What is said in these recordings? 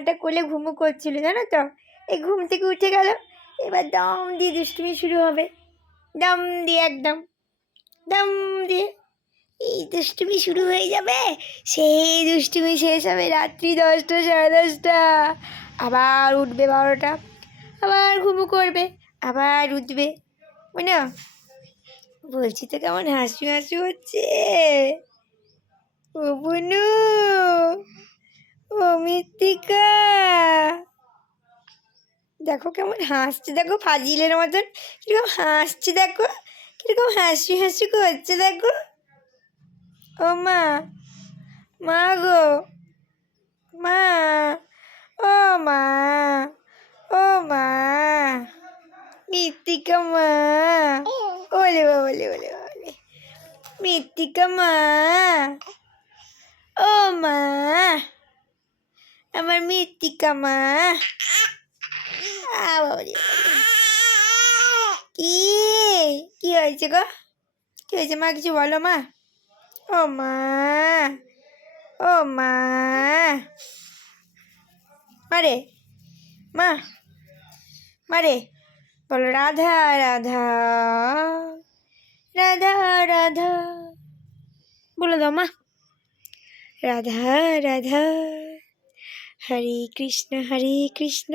মাটা কোলে ঘুমু করছিল, জানো তো? এই ঘুম থেকে উঠে গেল, এবার দম দিয়ে দুষ্টুমি শুরু হবে। দম দিয়ে একদম। দম দিয়ে এই দুষ্টুমি শুরু হয়ে যাবে। সেই দুষ্টুমি শেষ হবে রাত্রি দশটা, সাড়ে দশটা। আবার উঠবে বারোটা, আবার ঘুমু করবে, আবার উঠবে। বুঝলো? বলছি তো কেমন হাসি হাসি হচ্ছে। ও বুনু, ও মৃত্তিকা। দেখো কেমন হাসছে, দেখো ফাজিলের মতন। কীরকম হাসছে দেখো, কীরকম হাসি হাসি করছে দেখো। ও মা মা গো, মা, ও মা ও মা। মৃত্তিকা মা, ওলে ওলে ওলে ওলে। মৃত্তিকা মা, ও মা, আমার মৃত্তিকা মা। কি? কি হয়েছে গো? কি হয়েছে মা, কিছু বলো মা। ও মা ও মা। মারে মা মারে বলো, রাধা রাধা রাধা রাধা। বলে দাও মা। রাধা রাধা। হরে কৃষ্ণ হরে কৃষ্ণ।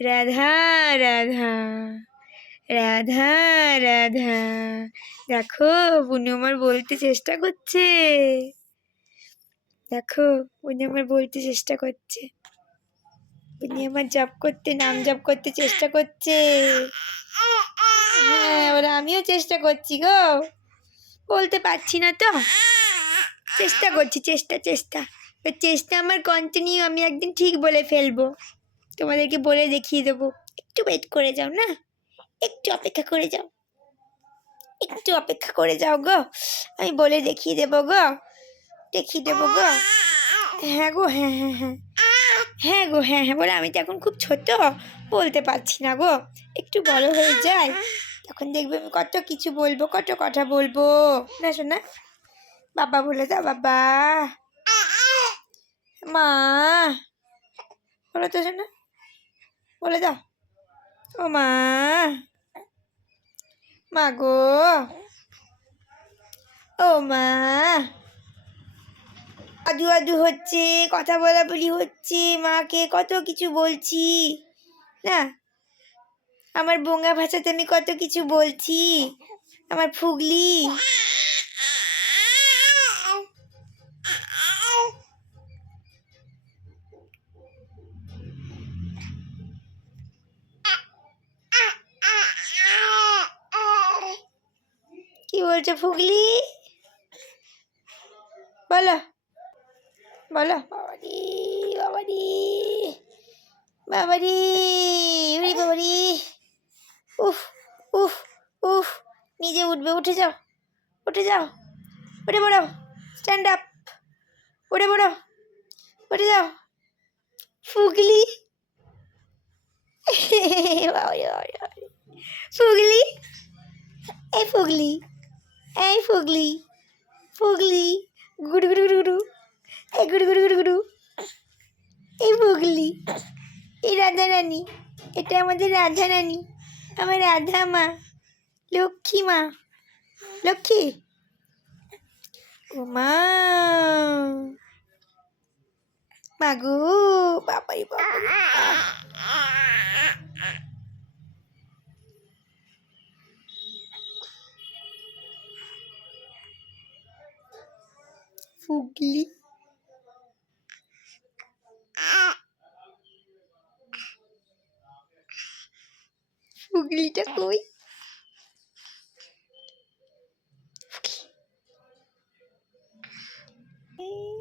রাধা রাধা রাধা রাধা। দেখো, বুনু আমার বলতে চেষ্টা করছে। দেখো, বুনু আমার বলতে চেষ্টা করছে। বুনি আমার জব করতে, নাম জব করতে চেষ্টা করছে। হ্যাঁ ওরা আমিও চেষ্টা করছি গো। বলতে পারছি না তো। চেষ্টা করছি, চেষ্টা চেষ্টা। চেষ্টা আমার কন্টিনিউ আমি একদিন ঠিক বলে ফেলব। তোমাদেরকে বলে দেখিয়ে দেবো। একটু ওয়েট করে যাও, না? একটু অপেক্ষা করে যাও। একটু অপেক্ষা করে যাও গো। আমি বলে দেখিয়ে দেবো গো। দেখিয়ে দেবো গো। হ্যাঁ গো হ্যাঁ হ্যাঁ হ্যাঁ। হ্যাঁ গো হ্যাঁ হ্যাঁ বলে আমি তো এখন খুব ছোট, বলতে পারছি না গো। একটু বড় হয়ে যায় তখন দেখবে আমি কত কিছু বলব, কত কথা বলব। না শোনা, বাবা বলে দাও, বাবা। মা, বলো তো শোনা। বলে দাও। ও মা। মা গো। ও মা। আদু আদু হচ্ছে, কথা বলা বলি হচ্ছে, মাকে কত কিছু বলছি, না? আমার বোঙ্গা ভাষাতে আমি কত কিছু বলছি, আমার ফুগলি। বলছো, ফুগলি? বলো। বলো। বাবারি বাবারি বাবারি উরি বাবারি। উফ উফ উফ, নিজে উঠবে, উঠে যাও উঠে যাও, উঠে পড়ো স্ট্যান্ড আপ উঠে পড়ো, উঠে যাও। ফুগলি? ফুগলি? এই ফুগলি। এই ফুগলি ফুগলি, গুড়ু গুড়ু গুড়ু গুড়ু, এই গুড়ু গুড়ু গুড়ু গুড়ু, এই ফুগলি, এই রাধা রানী, এটা আমাদের রাধা রানী, আমার রাধা মা, লক্ষ্মী মা, লক্ষ্মী। ও মা মাগু। ফুগলি ফুগলিটা কই গুড়ু গুড়ু